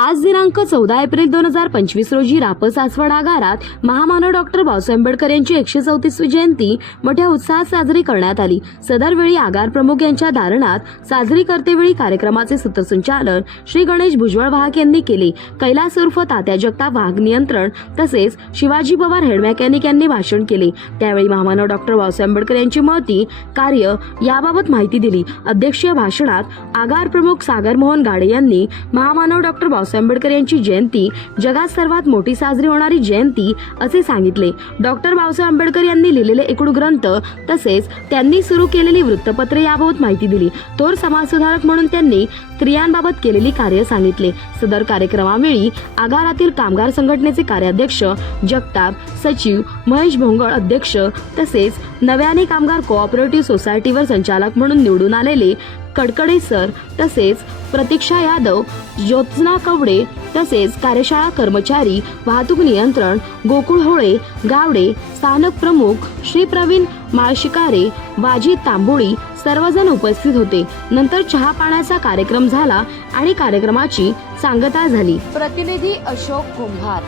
आज दिनांक चौदा एप्रिल दोन हजार पंचवीस रोजी रापस आसवड आगारात महामानव डॉक्टर बाबासाहेब आंबेडकर यांची एकशे चौतीसवी जयंती मोठ्या उत्साहात साजरी करण्यात आली. सदरवेळी आगार प्रमुख यांच्या दालनात साजरी करतेवेळी कार्यक्रमाचे सूत्रसंचालन श्री गणेश भुजबळ वाहक यांनी केले. कैलास उर्फ तात्या जगताप वाहक नियंत्रण तसेच शिवाजी पवार हेड मेकॅनिक यांनी भाषण केले. त्यावेळी महामानव डॉक्टर बाबासाहेब आंबेडकर यांची महती कार्य याबाबत माहिती दिली. अध्यक्षीय भाषणात आगार प्रमुख सागर मोहन गाडे यांनी महामानव डॉक्टर बाबासाहेब आंबेडकर यांची जयंती जगात सर्वात मोठी साजरी होणारी जयंती असे सांगितले. डॉक्टर बाबासाहेब आंबेडकर यांनी लिहिलेले एकूण ग्रंथ तसेच त्यांनी सुरू केलेली वृत्तपत्रे याबाबत माहिती दिली. थोर समाजसुधारक म्हणून त्यांनी स्त्रियांबाबत केलेली कार्य सांगितले. सदर कार्यक्रमावेळी आगारातील कामगार संघटनेचे कार्याध्यक्ष जगताप सचिव महेश भोंगळ अध्यक्ष तसेच नव्याने कामगार कोऑपरेटिव्ह सोसायटीवर संचालक म्हणून निवडून आलेले कडकडे सर तसेच प्रतीक्षा यादव ज्योत्ना कवडे तसेच कार्यशाळा कर्मचारी वाहतूक नियंत्रण गोकुळ होळे गावडे स्थानक प्रमुख श्री प्रवीण माळशिकारे वाजी तांबोळी सर्वजण उपस्थित होते. नंतर चहा पाण्याचा कार्यक्रम झाला आणि कार्यक्रमाची सांगता झाली. प्रतिनिधी अशोक कुंभार.